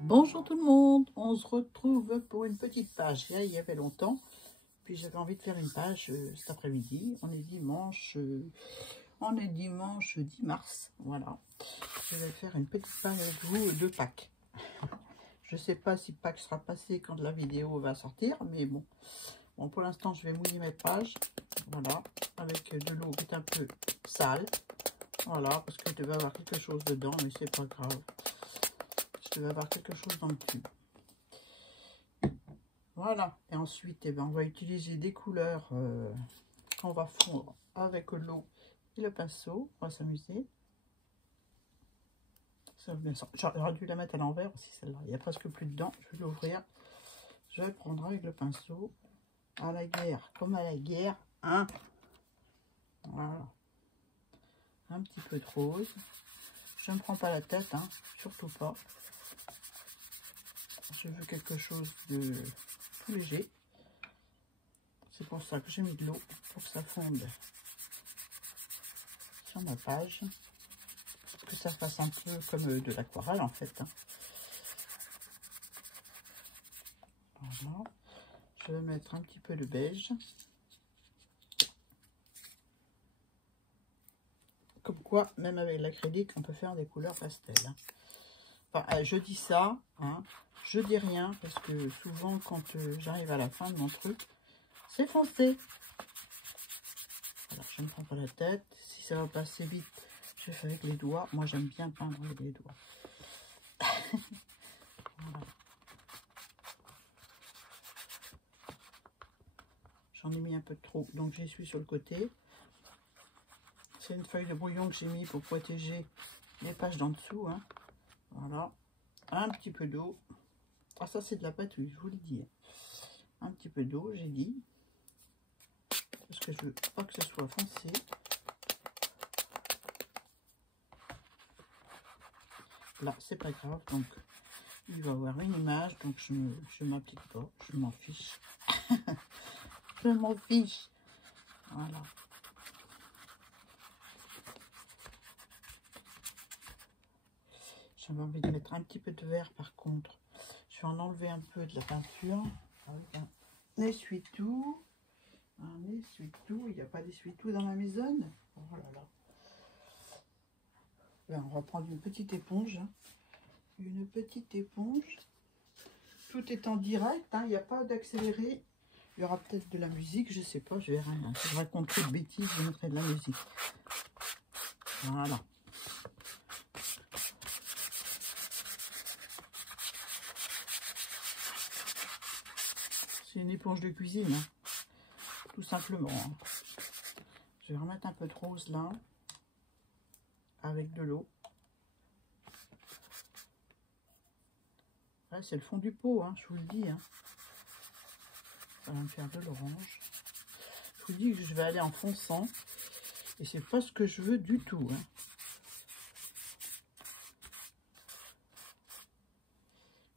Bonjour tout le monde, on se retrouve pour une petite page. Là, il y avait longtemps, puis j'avais envie de faire une page cet après-midi. On est dimanche 10 mars. Voilà, je vais faire une petite page avec vous de Pâques. Je sais pas si Pâques sera passé quand la vidéo va sortir, mais bon, pour l'instant je vais mouiller mes pages. Voilà, avec de l'eau qui est un peu sale. Voilà, parce que je devais avoir quelque chose dedans, mais c'est pas grave. Je vais avoir quelque chose dans le tube. Voilà, et ensuite eh ben, on va utiliser des couleurs qu'on va fondre avec l'eau et le pinceau. On va s'amuser. J'aurais dû la mettre à l'envers aussi, celle-là. Il n'y a presque plus dedans. Je vais l'ouvrir. Je vais prendre avec le pinceau. À la guerre, comme à la guerre. Hein, voilà. Un petit peu de rose. Je ne prends pas la tête, hein, surtout pas. Je veux quelque chose de plus léger. C'est pour ça que j'ai mis de l'eau, pour que ça fonde sur ma page. Que ça fasse un peu comme de l'aquarelle en fait. Hein. Voilà. Je vais mettre un petit peu de beige. Comme quoi, même avec l'acrylique, on peut faire des couleurs pastel. Hein. Enfin, je dis ça, hein, je dis rien, parce que souvent, quand j'arrive à la fin de mon truc, c'est foncé. Alors, je ne prends pas la tête. Si ça va passer vite, je fais avec les doigts. Moi, j'aime bien peindre avec les doigts. Voilà. J'en ai mis un peu de trop, donc j'essuie sur le côté. C'est une feuille de brouillon que j'ai mis pour protéger les pages d'en dessous. Hein. Voilà. Un petit peu d'eau. Ah, ça, c'est de la pâte, oui, je vous le dis. Un petit peu d'eau, j'ai dit. Parce que je veux pas que ce soit foncé. Là, c'est pas grave. Donc, il va avoir une image. Donc, je m'applique pas. Je m'en fiche. Je m'en fiche. Voilà. J'avais envie de mettre un petit peu de vert par contre. Je vais en enlever un peu de la peinture. Avec un essuie-tout. Un essuie-tout. Il n'y a pas d'essuie-tout dans la maison. Oh là là. Là, on va prendre une petite éponge. Une petite éponge. Tout est en direct. Hein. Il n'y a pas d'accéléré. Il y aura peut-être de la musique. Je ne sais pas. Je verrai. Hein. Si je raconte trop de bêtises, je mettrai de la musique. Voilà. C'est une éponge de cuisine, hein, tout simplement. Hein. Je vais remettre un peu de rose là, avec de l'eau. Ouais, c'est le fond du pot, hein, je vous le dis. Hein. Ça va me faire de l'orange. Je vous dis que je vais aller en fonçant, et c'est pas ce que je veux du tout. Hein.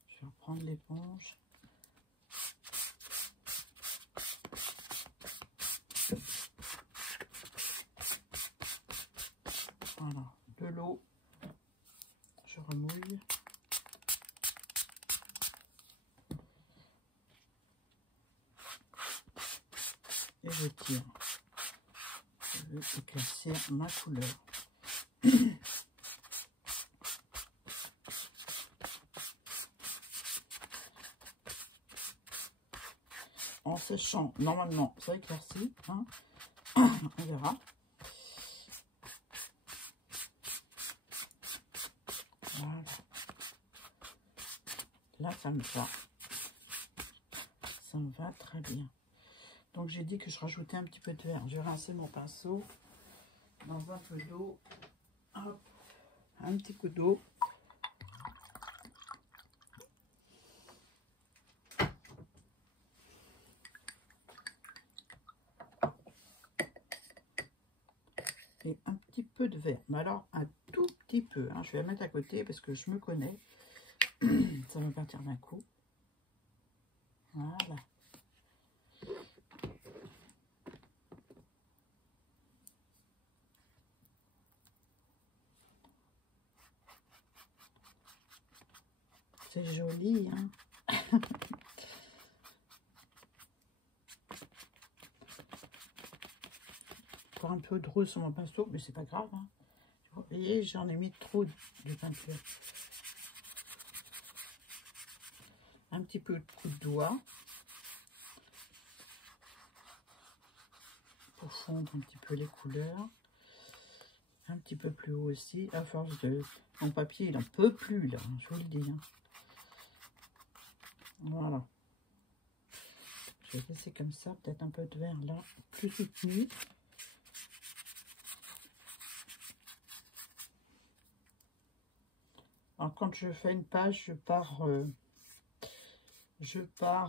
Je vais reprendre l'éponge. Voilà, de l'eau, je remouille. Et je tire. Je vais éclaircir ma couleur. En séchant, normalement, ça éclaircit. Hein. On verra. Voilà. Là, ça me va. Ça me va très bien. Donc, j'ai dit que je rajoutais un petit peu de vert. Je vais rincer mon pinceau dans un peu d'eau. Hop, un petit coup d'eau. Et un petit peu de vert. Mais alors, un tout petit peu. Hein. Je vais la mettre à côté parce que je me connais. Ça va partir d'un coup. Voilà. C'est joli, hein. Encore un peu de rose sur mon pinceau, mais c'est pas grave, hein. Vous voyez, j'en ai mis trop de peinture. Un petit peu de coup de doigt. Pour fondre un petit peu les couleurs. Un petit peu plus haut aussi. À force de... Mon papier, il en peut plus, là. Je vous le dis, hein. Voilà. Je vais laisser comme ça. Peut-être un peu de vert, là. Plus soutenu. Alors, quand je fais une page, je pars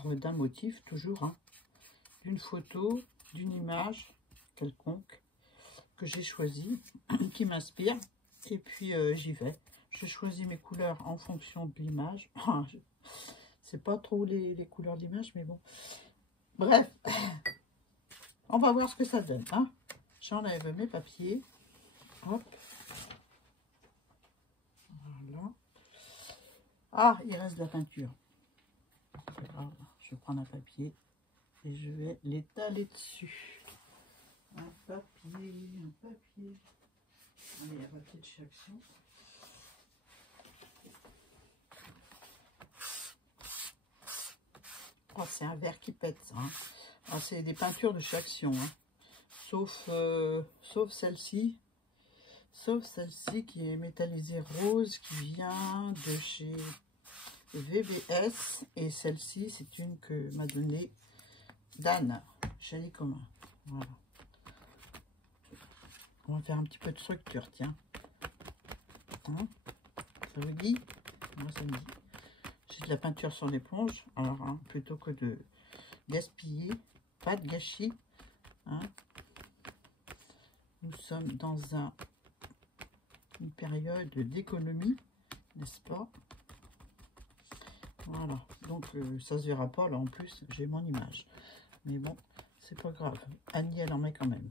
d'un motif, toujours, hein, d'une photo, d'une image quelconque que j'ai choisi, qui m'inspire, et puis j'y vais. Je choisis mes couleurs en fonction de l'image. C'est pas trop les couleurs de l'image, mais bon. Bref, on va voir ce que ça donne, hein. J'enlève mes papiers. Hop. Voilà. Ah, il reste de la peinture. C'est pas grave. Je vais prendre un papier et je vais l'étaler dessus. Un papier. Allez, un papier de chez Action. Oh, c'est un verre qui pète, ça, hein. Ah, c'est des peintures de chez Action, hein. Sauf celle-ci. Sauf celle-ci qui est métallisée rose, qui vient de chez VBS. Et celle-ci, c'est une que m'a donnée Dan, chez Les Communs. Voilà. On va faire un petit peu de structure, tiens. Hein, ça vous dit? Moi, ça me dit. J'ai de la peinture sur l'éponge. Alors, hein, plutôt que de gaspiller, pas de gâchis. Hein. Nous sommes dans une période d'économie, n'est-ce pas? Voilà. Donc, ça se verra pas, là, en plus, j'ai mon image. Mais bon, c'est pas grave. Annie, elle en met quand même.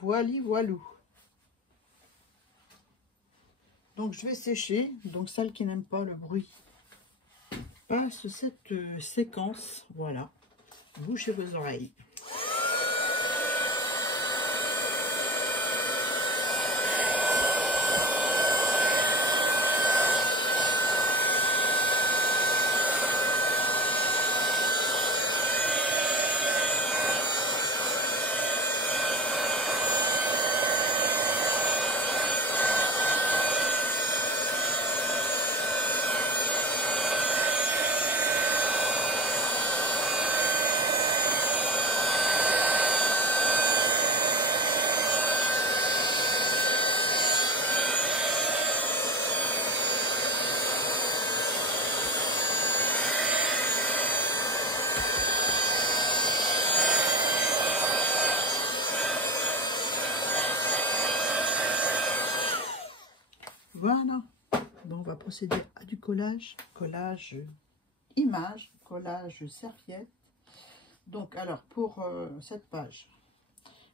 Voili, voilou. Donc, je vais sécher. Donc, celle qui n'aime pas le bruit passe cette séquence. Voilà. Bouchez vos oreilles. Voilà, bon, on va procéder à du collage, collage image, collage serviette. Donc, alors, pour cette page,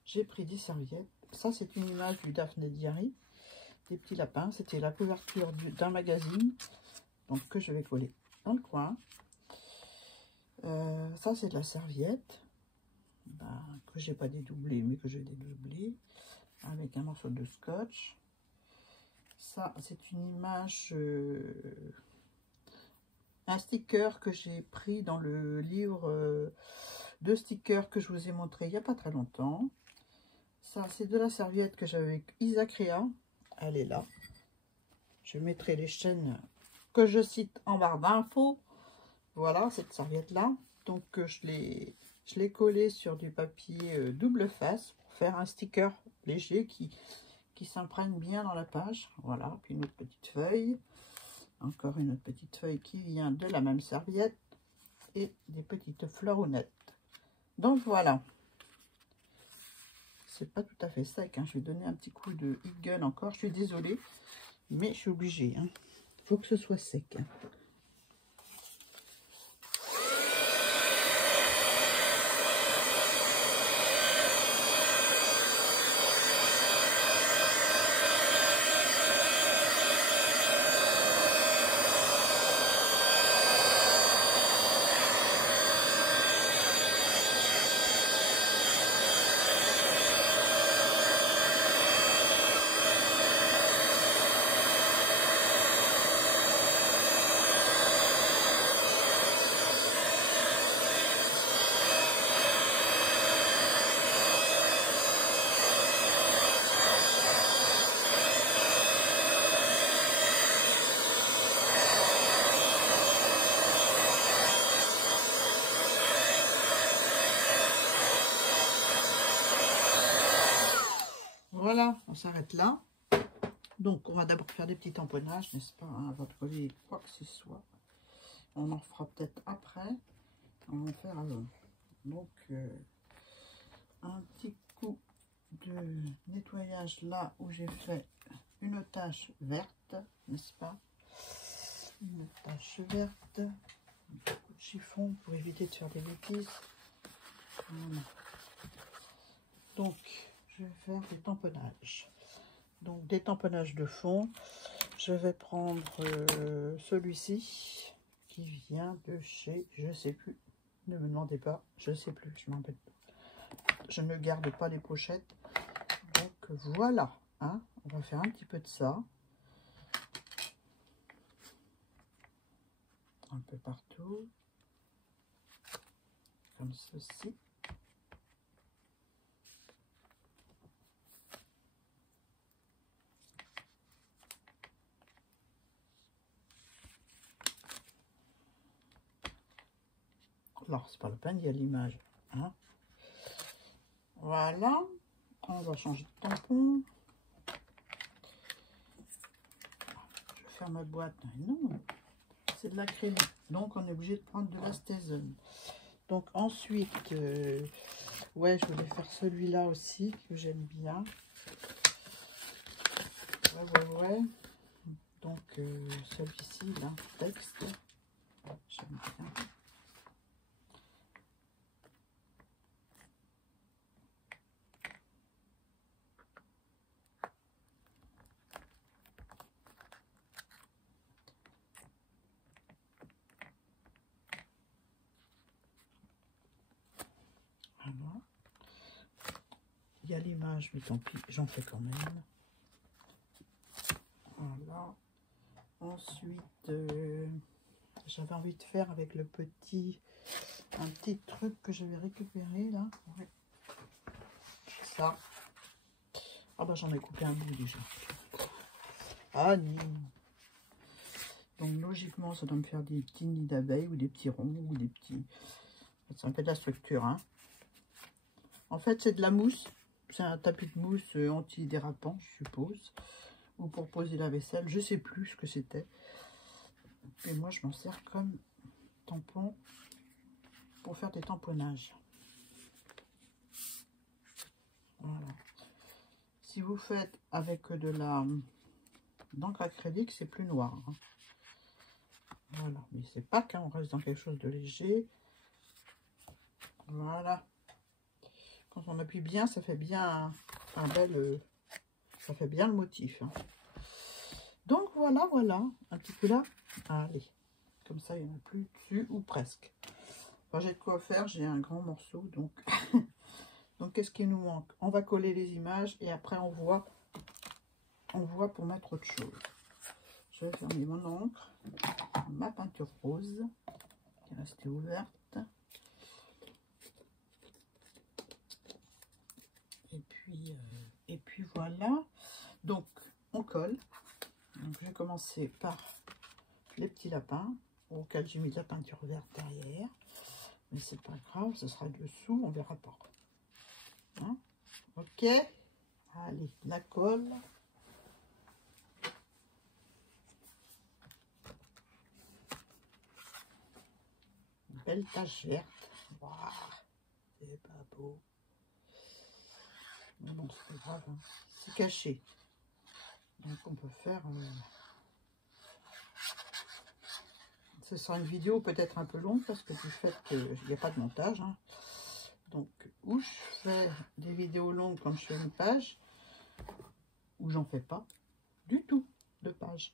j'ai pris 10 serviettes. Ça, c'est une image du Daphné Diary, des petits lapins. C'était la couverture d'un magazine, donc que je vais coller dans le coin. Ça, c'est de la serviette, que j'ai pas dédoublé, mais que j'ai dédoublé, avec un morceau de scotch. Ça, c'est une image, un sticker que j'ai pris dans le livre de stickers que je vous ai montré il n'y a pas très longtemps. Ça, c'est de la serviette que j'avais avec Isacrea. Elle est là. Je mettrai les chaînes que je cite en barre d'infos. Voilà, cette serviette-là. Donc, je l'ai collée sur du papier double face pour faire un sticker léger qui s'imprègne bien dans la page. Voilà, puis une autre petite feuille. Encore une autre petite feuille qui vient de la même serviette. Et des petites fleuronnettes. Donc, voilà. C'est pas tout à fait sec, hein. Je vais donner un petit coup de heat gun encore. Je suis désolée, mais je suis obligée, hein. Faut que ce soit sec, hein. voilà, on s'arrête là. Donc, on va d'abord faire des petits tamponnages, n'est-ce pas, hein, avant de coller quoi que ce soit. On en fera peut-être après. On va en faire avant. Donc, un petit coup de nettoyage là où j'ai fait une tache verte, n'est-ce pas? Une tache verte. Un petit coup de chiffon pour éviter de faire des bêtises. Voilà. Donc, je vais faire des tamponnages. Donc, des tamponnages de fond. Je vais prendre celui-ci qui vient de chez, je sais plus. Ne me demandez pas, je sais plus, je m'en rappelle pas. Je ne garde pas les pochettes. Donc, voilà. Hein, on va faire un petit peu de ça. Un peu partout. Comme ceci. Alors, c'est pas la peine, il y a l'image. Hein. Voilà. On va changer de tampon. Je vais faire ma boîte. Non, c'est de l'acrylique. Donc, on est obligé de prendre de la Stézone. Donc, ensuite, ouais, je voulais faire celui-là aussi, que j'aime bien. Ouais. Donc, celui-ci, là, texte. J'aime bien. Voilà. Il y a l'image, mais tant pis, j'en fais quand même. Voilà. Ensuite, j'avais envie de faire avec le petit, un petit truc que j'avais récupéré là. Ouais. Ça. Ah bah j'en ai coupé un bout déjà. Ah non. Donc logiquement, ça doit me faire des petits nids d'abeilles ou des petits ronds ou des petits. C'est un peu de la structure, hein. En fait, c'est de la mousse. C'est un tapis de mousse anti-dérapant, je suppose. Ou pour poser la vaisselle. Je sais plus ce que c'était. Et moi, je m'en sers comme tampon pour faire des tamponnages. Voilà. Si vous faites avec de la d'encre acrylique, c'est plus noir. Hein. Voilà. Mais c'est pas qu'on reste dans quelque chose de léger. Voilà. Quand on appuie bien, ça fait bien un bel... ça fait bien le motif. Hein. Donc voilà. Un petit peu là. Allez. Comme ça, il n'y en a plus dessus, ou presque. Enfin, j'ai de quoi faire, j'ai un grand morceau, donc... donc, qu'est-ce qui nous manque? On va coller les images, et après, on voit pour mettre autre chose. Je vais fermer mon encre, ma peinture rose, qui est restée ouverte. Et puis voilà. Donc, on colle. Donc, je vais commencer par les petits lapins, auxquels j'ai mis de la peinture verte derrière. Mais c'est pas grave, ce sera dessous, on verra pas. Hein? Ok. Allez, la colle. Belle tache verte. Wow. C'est pas beau. Mais bon, c'est pas grave. Hein. C'est caché. Donc on peut faire... ce sera une vidéo peut-être un peu longue parce que du fait qu'il n'y a pas de montage. Hein. Donc, où je fais des vidéos longues quand je fais une page, ou j'en fais pas du tout de page.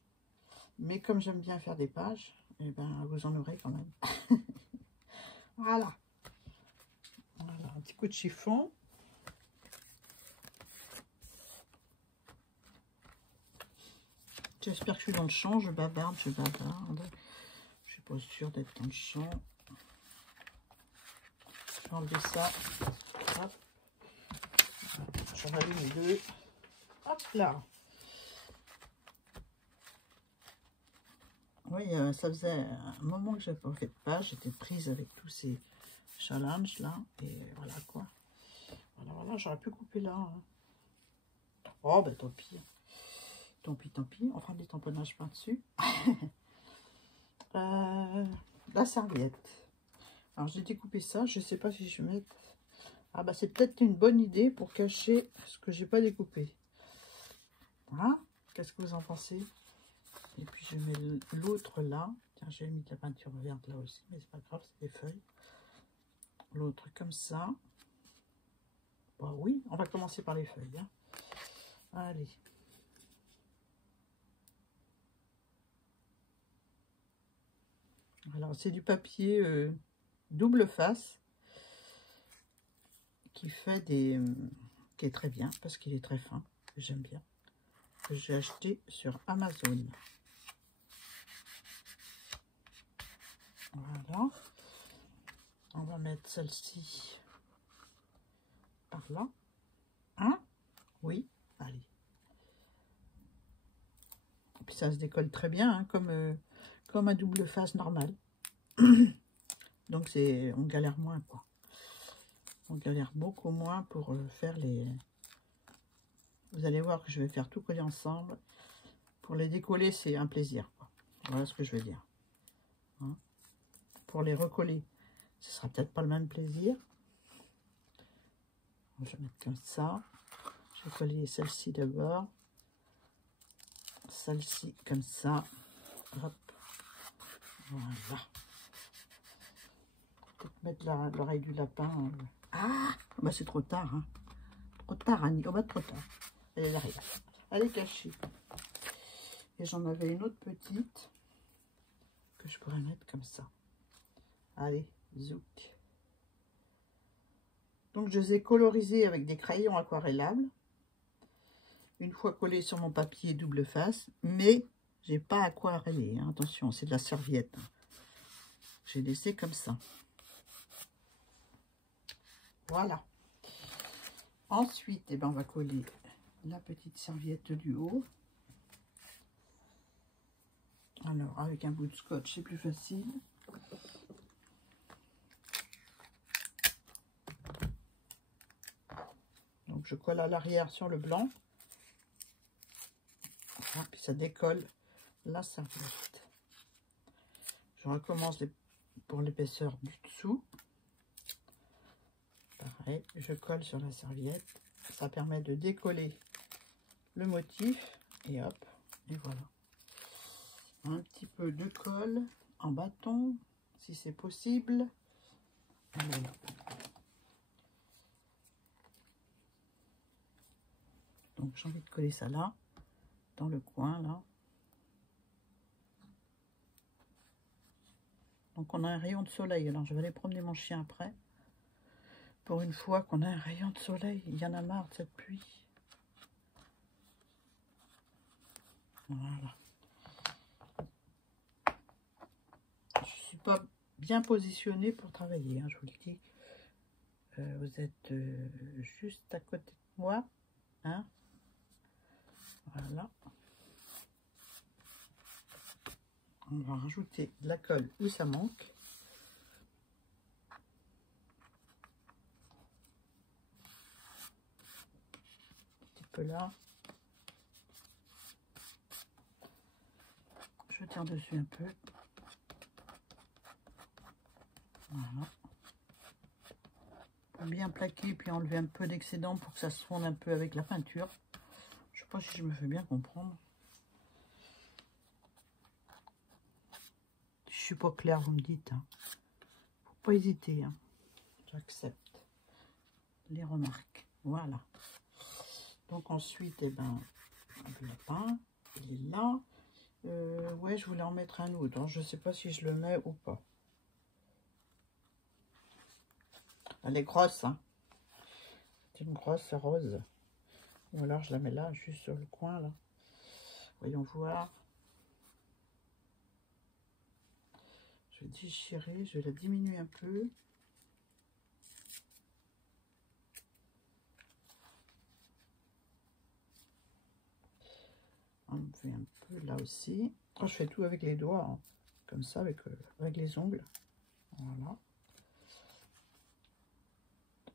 Mais comme j'aime bien faire des pages, et ben vous en aurez quand même. Voilà. Voilà, un petit coup de chiffon. J'espère que je suis dans le champ, je bavarde. Je suis pas sûre d'être dans le champ. Je vais enlever ça. Hop. J'en allume les deux. Hop là. Oui, ça faisait un moment que j'avais pas fait de page. J'étais prise avec tous ces challenges là. Et voilà quoi. Voilà, j'aurais pu couper là. Hein. Oh, ben tant pis. Tant pis, tant pis. On fera des tamponnages par-dessus. La serviette. Alors, j'ai découpé ça. Je ne sais pas si je vais mettre... Ah, bah, c'est peut-être une bonne idée pour cacher ce que j'ai pas découpé. Voilà. Qu'est-ce que vous en pensez? Et puis, je mets l'autre là. Tiens, j'ai mis de la peinture verte là aussi, mais c'est pas grave, c'est des feuilles. L'autre comme ça. Bah oui, on va commencer par les feuilles. Hein. Allez. Alors, c'est du papier double face qui fait des... qui est très bien parce qu'il est très fin. J'aime bien. Que j'ai acheté sur Amazon. Voilà. On va mettre celle-ci par là. Hein? Oui. Allez. Et puis ça se décolle très bien, hein, comme un double face normal. Donc on galère moins, quoi. On galère beaucoup moins pour faire les... Vous allez voir que je vais faire tout coller ensemble. Pour les décoller, c'est un plaisir, quoi. Voilà ce que je veux dire. Hein? Pour les recoller, ce sera peut-être pas le même plaisir. Je vais mettre comme ça. Je vais coller celle-ci d'abord. Celle-ci comme ça. Hop. Voilà. Peut-être mettre l'oreille du lapin. Ah, bah c'est trop tard. Hein. Trop tard, Annie. Oh, bah trop tard. Elle est derrière. Elle est cachée. Et j'en avais une autre petite que je pourrais mettre comme ça. Allez, zouk. Donc je les ai colorisés avec des crayons aquarellables. Une fois collé sur mon papier double face, mais j'ai pas aquarellé. Hein. Attention, c'est de la serviette. J'ai laissé comme ça. Voilà. Ensuite, eh ben, on va coller la petite serviette du haut. Alors, avec un bout de scotch, c'est plus facile. Donc, je colle à l'arrière sur le blanc. Voilà, puis ça décolle la serviette. Je recommence pour l'épaisseur du dessous. Pareil, je colle sur la serviette. Ça permet de décoller le motif. Et hop, et voilà. Un petit peu de colle en bâton, si c'est possible. Voilà. Donc j'ai envie de coller ça là, dans le coin là. Donc on a un rayon de soleil. Alors je vais aller promener mon chien après. Pour une fois qu'on a un rayon de soleil, il y en a marre de cette pluie. Voilà. Je suis pas bien positionnée pour travailler, hein, je vous le dis. Vous êtes juste à côté de moi. Hein. Voilà. On va rajouter de la colle où ça manque. Un petit peu là. Je tire dessus un peu. Voilà. Pour bien plaquer puis enlever un peu d'excédent pour que ça se fonde un peu avec la peinture. Je sais pas si je me fais bien comprendre. Si je suis pas claire, vous me dites. Hein. Faut pas hésiter. Hein. J'accepte les remarques. Voilà. Donc ensuite, eh ben, le lapin, il est là. Ouais, je voulais en mettre un autre. Alors, je sais pas si je le mets ou pas. Elle est grosse, hein. C'est une grosse rose. Ou alors je la mets là, juste sur le coin, là. Voyons voir. Je vais déchirer, je vais la diminuer un peu. On fait un peu là aussi. Oh, je fais tout avec les doigts, hein. Comme ça, avec les ongles. Voilà.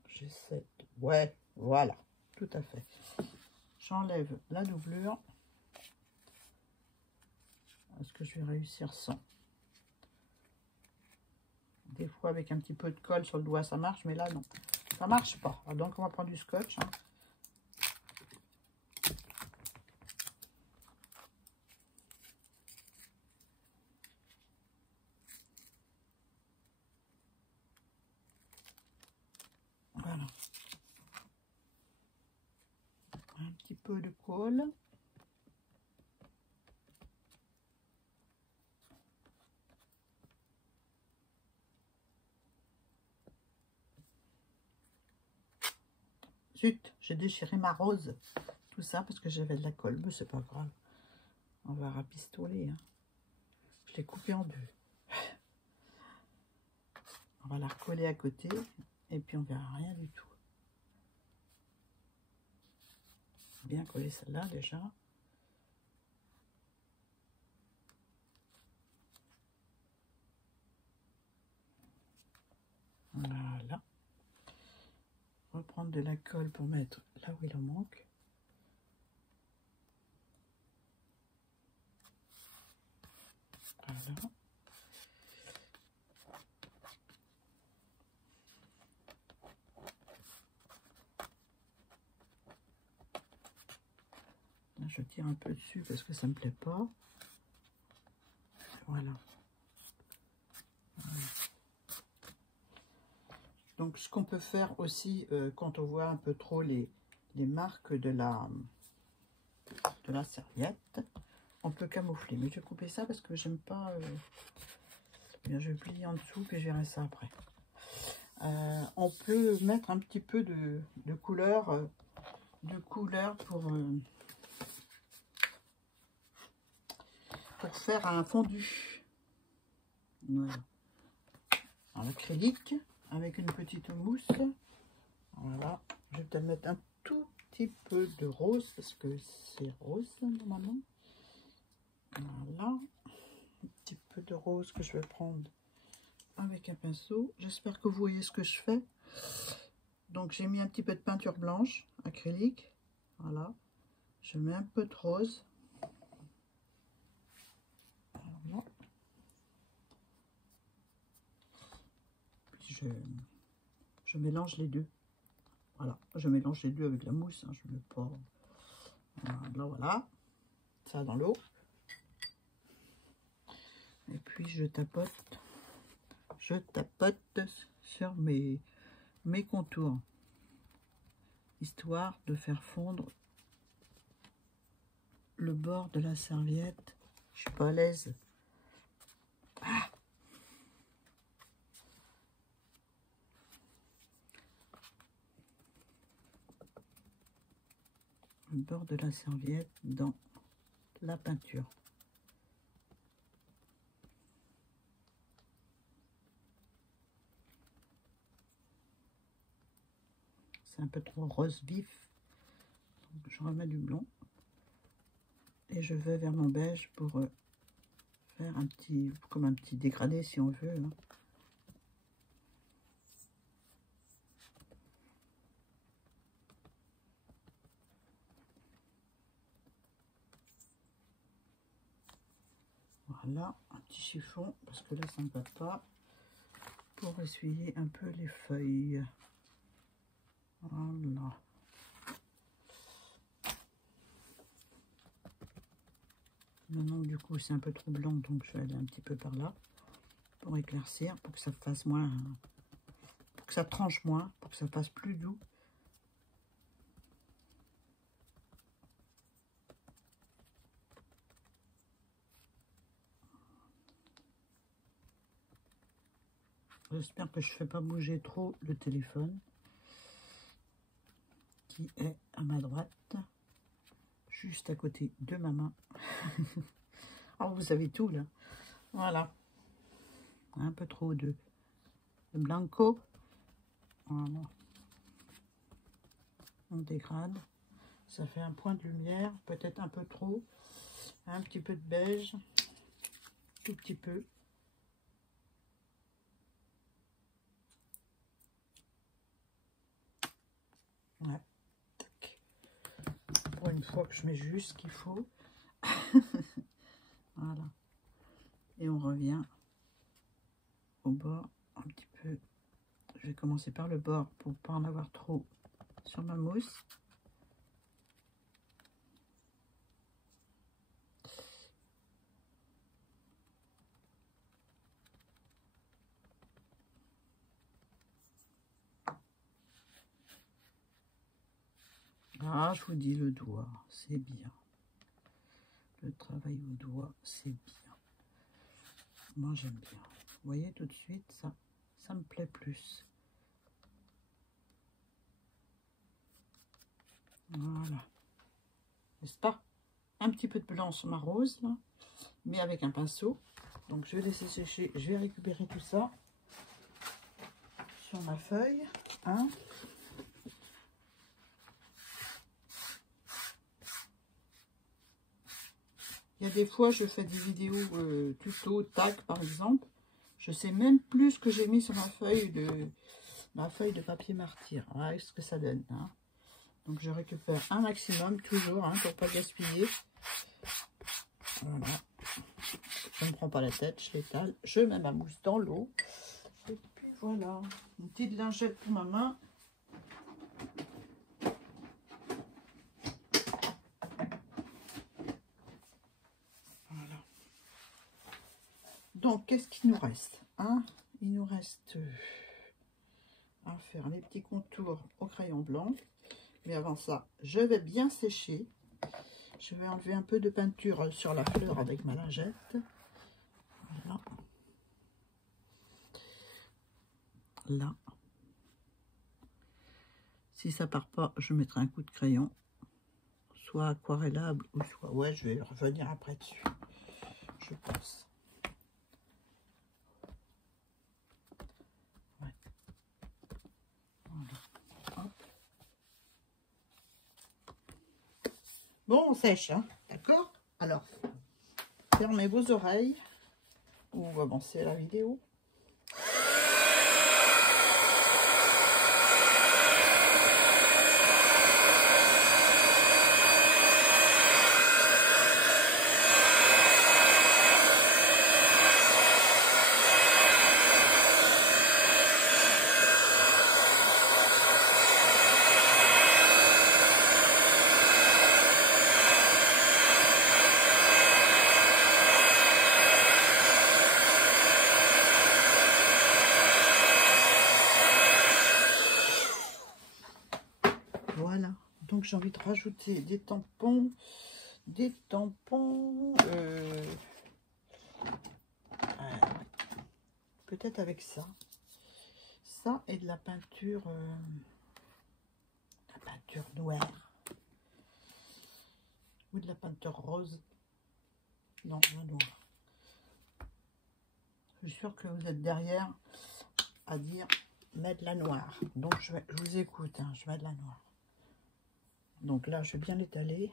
J'essaie. Ouais, voilà, tout à fait. j'enlève la doublure. Est-ce que je vais réussir sans? Des fois avec un petit peu de colle sur le doigt ça marche, mais là non, ça marche pas. Donc on va prendre du scotch, hein. Voilà, un petit peu de colle. Zut, j'ai déchiré ma rose. Tout ça parce que j'avais de la colle, mais c'est pas grave. On va rapistoler, hein. Je l'ai coupé en deux. On va la recoller à côté et puis on verra rien du tout. Bien coller celle-là déjà. Voilà. Reprendre de la colle pour mettre là où il en manque. Voilà. Là, je tire un peu dessus parce que ça me plaît pas. Voilà. Voilà. Donc, ce qu'on peut faire aussi, quand on voit un peu trop les marques de la serviette, on peut camoufler. Mais je vais couper ça parce que j'aime pas. Bien, je plie en dessous, puis je verrai ça après. On peut mettre un petit peu de couleur pour faire un fondu. Voilà. En acrylique avec une petite mousse. Voilà. Je vais peut-être mettre un tout petit peu de rose parce que c'est rose normalement. Voilà. Un petit peu de rose que je vais prendre avec un pinceau. J'espère que vous voyez ce que je fais. Donc j'ai mis un petit peu de peinture blanche acrylique. Voilà. Je mets un peu de rose. Voilà. Puis je mélange les deux. Voilà. Je mélange les deux avec la mousse. Hein. Je mets pas. Voilà, voilà. Ça dans l'eau. Et puis je tapote sur mes contours, histoire de faire fondre le bord de la serviette. Je suis pas à l'aise. Ah, le bord de la serviette dans la peinture. C'est un peu trop rose vif, donc je remets du blanc et je vais vers mon beige pour faire un petit, comme un petit dégradé si on veut, hein. Voilà, un petit chiffon parce que là ça ne va pas, pour essuyer un peu les feuilles. Voilà. Maintenant, du coup, c'est un peu trop blanc, donc je vais aller un petit peu par là pour éclaircir, pour que ça fasse moins, pour que ça tranche moins, pour que ça fasse plus doux. J'espère que je ne fais pas bouger trop le téléphone qui est à ma droite, juste à côté de ma main. Oh, vous savez tout là. Voilà. Un peu trop de blanco. Voilà. On dégrade. Ça fait un point de lumière, peut-être un peu trop. Un petit peu de beige. Tout petit peu. Ouais. Pour une une fois que je mets juste ce qu'il faut. Voilà. Et on revient au bord un petit peu. Je vais commencer par le bord pour pas en avoir trop sur ma mousse. Ah, je vous dis, le doigt, c'est bien. Le travail au doigt, c'est bien. Moi, j'aime bien. Vous voyez, tout de suite, ça me plaît plus. Voilà. N'est-ce pas? Un petit peu de blanc sur ma rose, là, mais avec un pinceau. Donc, je vais laisser sécher. Je vais récupérer tout ça sur ma feuille. Hein. Il y a des fois, je fais des vidéos tuto, tac, par exemple. Je sais même plus ce que j'ai mis sur ma feuille de papier martyr. Voilà ce que ça donne. Hein. Donc, je récupère un maximum, toujours, hein, pour ne pas gaspiller. Voilà. Je ne prends pas la tête, je l'étale. Je mets ma mousse dans l'eau. Et puis, voilà. Une petite lingette pour ma main. Voilà. Donc, qu'est-ce qu'il nous reste, hein? Il nous reste à faire les petits contours au crayon blanc. Mais avant ça, je vais bien sécher. Je vais enlever un peu de peinture sur la fleur avec ma lingette. Voilà. Là. Si ça part pas, je mettrai un coup de crayon. Soit aquarellable ou soit... Ouais, je vais revenir après dessus. Je pense. Ouais. Voilà. Hop. Bon, on sèche, hein, d'accord? Alors, fermez vos oreilles ou avancez la vidéo. Voilà, donc j'ai envie de rajouter des tampons, peut-être avec ça et de la peinture noire ou de la peinture rose. Non, la noire. Je suis sûre que vous êtes derrière à dire mettre de la noire, donc je vous écoute, hein, je mets de la noire. Donc là, je vais bien l'étaler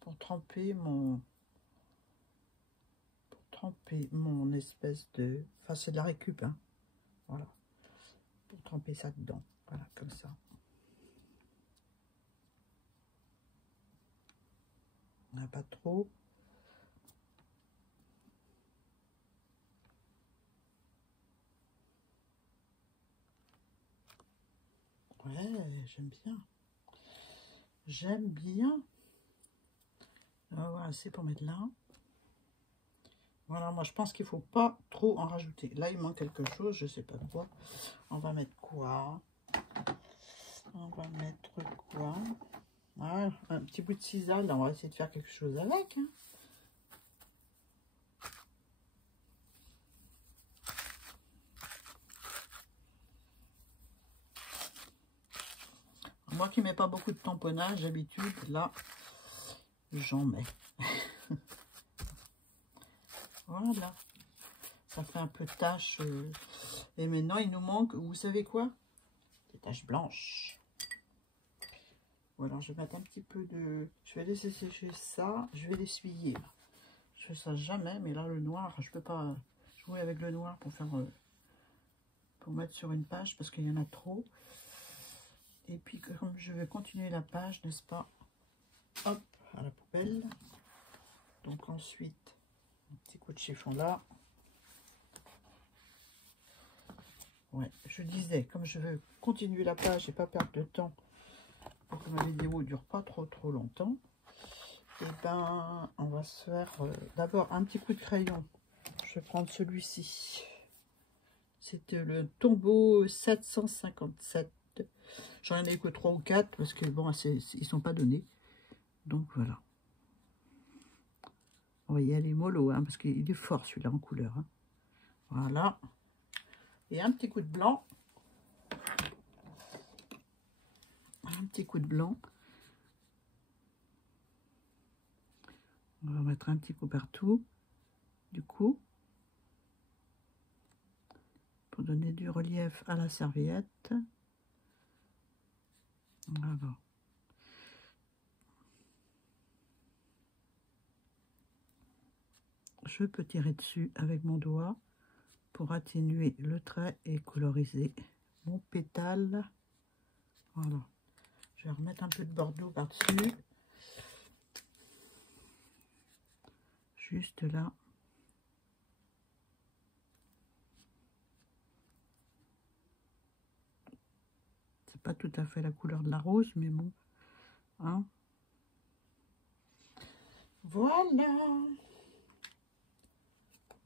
pour tremper mon espèce de... Enfin, c'est de la récup, hein. Voilà. Pour tremper ça dedans. Voilà, comme ça. On n'a pas trop. Ouais, j'aime bien. J'aime bien. On va avoir assez pour mettre là. Voilà, moi je pense qu'il ne faut pas trop en rajouter. Là, il manque quelque chose, je ne sais pas quoi. On va mettre quoi? On va mettre quoi? Voilà, un petit bout de cisaille, là, on va essayer de faire quelque chose avec. Hein. Moi qui ne mets pas beaucoup de tamponnage d'habitude, là, j'en mets. Voilà. Ça fait un peu de taches. Et maintenant, il nous manque, vous savez quoi? Des taches blanches. Voilà, je vais mettre un petit peu de... Je vais laisser sécher ça. Je vais l'essuyer. Je fais ça jamais, mais là, le noir, je peux pas jouer avec le noir pour faire... pour mettre sur une page, parce qu'il y en a trop. Et puis, comme je vais continuer la page, n'est-ce pas? hop, à la poubelle. Donc ensuite, un petit coup de chiffon là. Ouais, je disais, comme je veux continuer la page et pas perdre de temps pour que ma vidéo dure pas trop longtemps, et ben on va se faire d'abord un petit coup de crayon. Je vais prendre celui-ci. C'est le Tombow 757. J'en ai que 3 ou 4 parce que bon, ils sont pas donnés. Donc voilà. On va y aller mollo, hein, parce qu'il est fort celui-là en couleur. Hein. Voilà. Et un petit coup de blanc. Un petit coup de blanc. On va mettre un petit coup partout. Du coup, pour donner du relief à la serviette. Voilà. Je peux tirer dessus avec mon doigt pour atténuer le trait et coloriser mon pétale. Voilà. Je vais remettre un peu de bordeaux par-dessus. Juste là. C'est pas tout à fait la couleur de la rose, mais bon. Hein. Voilà.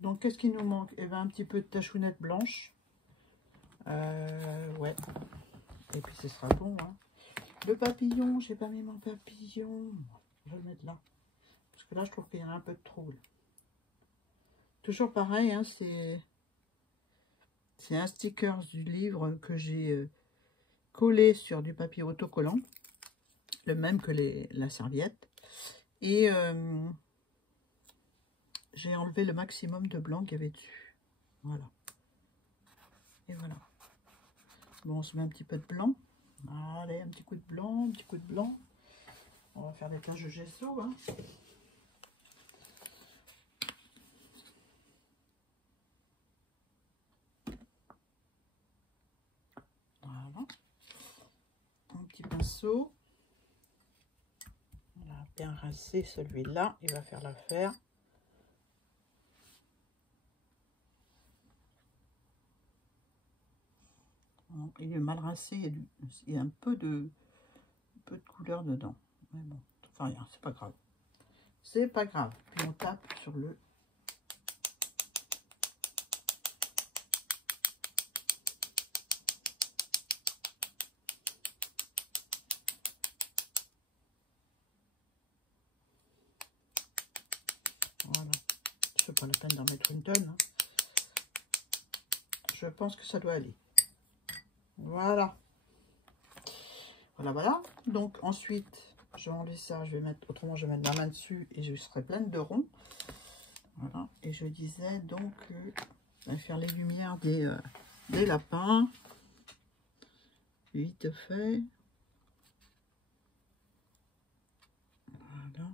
Donc, qu'est-ce qui nous manque? Eh bien, un petit peu de tachounette blanche. Ouais. Et puis, ce sera bon. Hein. Le papillon, j'ai pas mis mon papillon. Je vais le mettre là. Parce que là, je trouve qu'il y a un peu de trouble. Toujours pareil, hein, c'est un sticker du livre que j'ai collé sur du papier autocollant. Le même que la serviette. Et j'ai enlevé le maximum de blanc qu'il y avait dessus. Voilà. Et voilà. Bon, on se met un petit peu de blanc. Allez, un petit coup de blanc, un petit coup de blanc. On va faire des taches de gesso. Hein. Voilà. Un petit pinceau. On a bien rincé celui-là. Il va faire l'affaire. Il est mal rincé, il y a un peu de couleur dedans. Mais bon, enfin rien, c'est pas grave. C'est pas grave. Puis on tape sur le... Voilà. Je fais pas la peine d'en mettre une tonne. Hein. Je pense que ça doit aller. Voilà. Voilà, voilà. Donc ensuite, je vais enlever ça. Je vais mettre, autrement, je vais mettre ma main dessus et je serai pleine de ronds. Voilà. Et je disais donc, je vais faire les lumières des lapins. Vite fait. Voilà.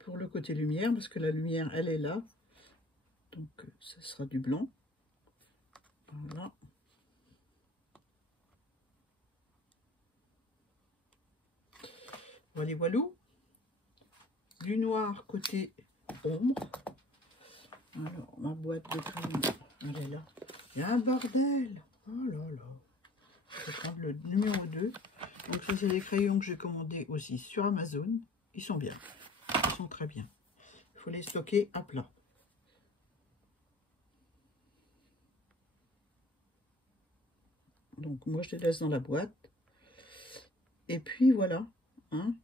Pour le côté lumière, parce que la lumière, elle est là. Donc, ce sera du blanc. Voilà. Voilà, voilà. Du noir côté ombre. Alors, ma boîte de crayon, elle est là. Il y a un bordel. Oh là là. Je vais prendre le numéro 2. Donc, ça, c'est des crayons que j'ai commandés aussi sur Amazon. Ils sont bien. Ils sont très bien. Il faut les stocker à plat. Donc, moi, je les laisse dans la boîte. Et puis, voilà. Hein.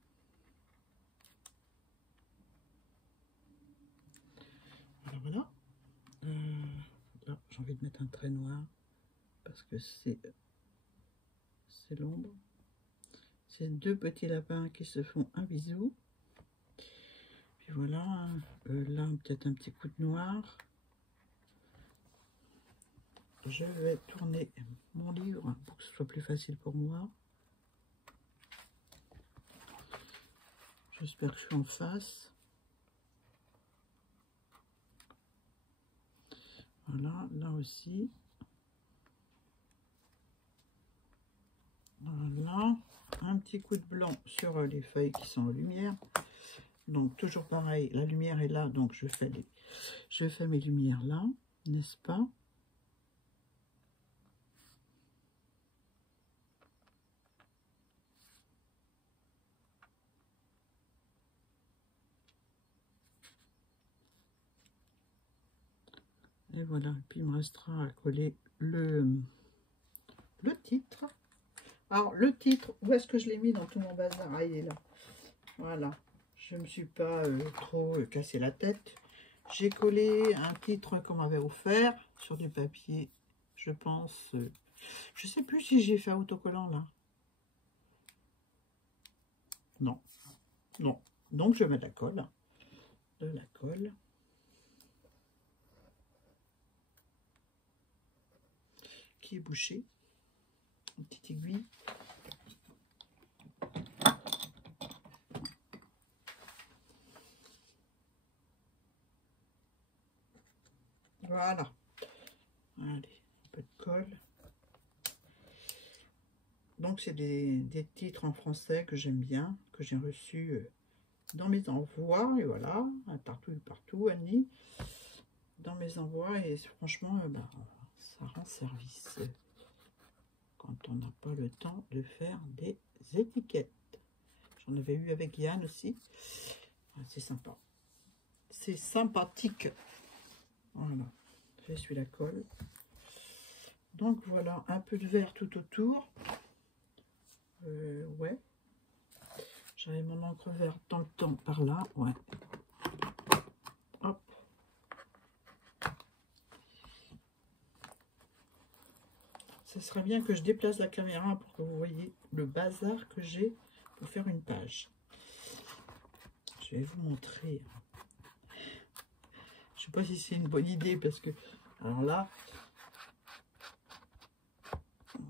Voilà, voilà. Là, j'ai envie de mettre un trait noir. Parce que c'est l'ombre. C'est deux petits lapins qui se font un bisou. Puis voilà, là peut-être un petit coup de noir. Je vais tourner mon livre pour que ce soit plus facile pour moi. J'espère que je suis en face. Voilà, là aussi. Voilà. un petit coup de blanc sur les feuilles qui sont en lumière. Donc toujours pareil, la lumière est là, donc je fais mes lumières là, n'est-ce pas? Et voilà, puis il me restera à coller le titre. Alors le titre, où est-ce que je l'ai mis dans tout mon bazar? Ah, il est là. Voilà, je ne me suis pas trop cassé la tête. J'ai collé un titre qu'on m'avait offert sur du papier, je pense. Je sais plus si j'ai fait autocollant là. Non, non. Donc je vais mettre de la colle. Qui est bouchée. Une petite aiguille. Voilà. Allez, un peu de colle. Donc, c'est des titres en français que j'aime bien, que j'ai reçus dans mes envois. Et voilà, partout, Annie, dans mes envois. Et franchement, ça rend service quand on n'a pas le temps de faire des étiquettes. J'en avais eu avec Yann aussi. C'est sympa. C'est sympathique. Voilà, j'essuie la colle. Donc voilà, un peu de vert tout autour. Ouais. J'avais mon encre verte dans le temps par là. Ouais. Hop. Ça serait bien que je déplace la caméra pour que vous voyez le bazar que j'ai pour faire une page. Je vais vous montrer. Je sais pas si c'est une bonne idée parce que, alors là,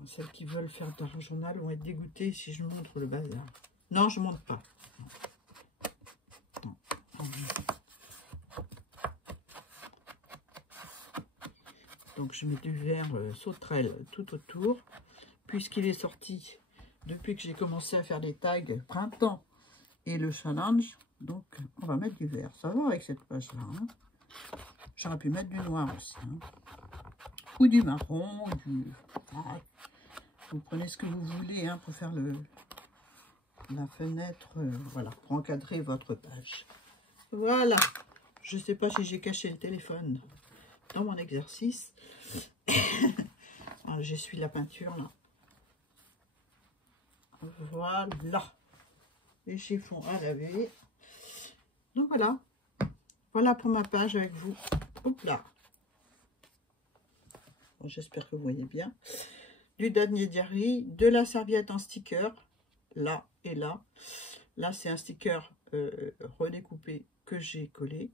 celles qui veulent faire un journal vont être dégoûtées si je montre le bazar. Non, je ne montre pas. Non. Donc je mets du vert sauterelle tout autour, puisqu'il est sorti depuis que j'ai commencé à faire les tags printemps et le challenge. Donc on va mettre du vert. Ça va avec cette page là. Hein. J'aurais pu mettre du noir aussi. Hein. Ou du marron. Vous prenez ce que vous voulez hein, pour faire la fenêtre. Voilà, pour encadrer votre page. Voilà. Je ne sais pas si j'ai caché le téléphone dans mon exercice. J'essuie la peinture là. Voilà. Les chiffons à laver. Donc voilà. Voilà pour ma page avec vous. Hop là. Bon, j'espère que vous voyez bien. Du Danier Diary, de la serviette en sticker. Là et là. Là, c'est un sticker redécoupé que j'ai collé.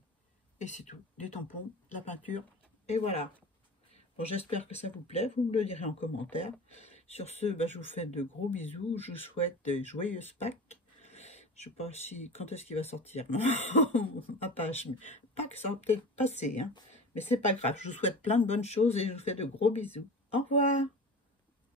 Et c'est tout. Des tampons, la peinture. Et voilà. Bon, j'espère que ça vous plaît. Vous me le direz en commentaire. Sur ce, je vous fais de gros bisous. Je vous souhaite de joyeuses Pâques. Je ne sais pas si, quand est-ce qu'il va sortir ma page. Pâques, ça va peut-être passer. Hein. Mais c'est pas grave. Je vous souhaite plein de bonnes choses et je vous fais de gros bisous. Au revoir.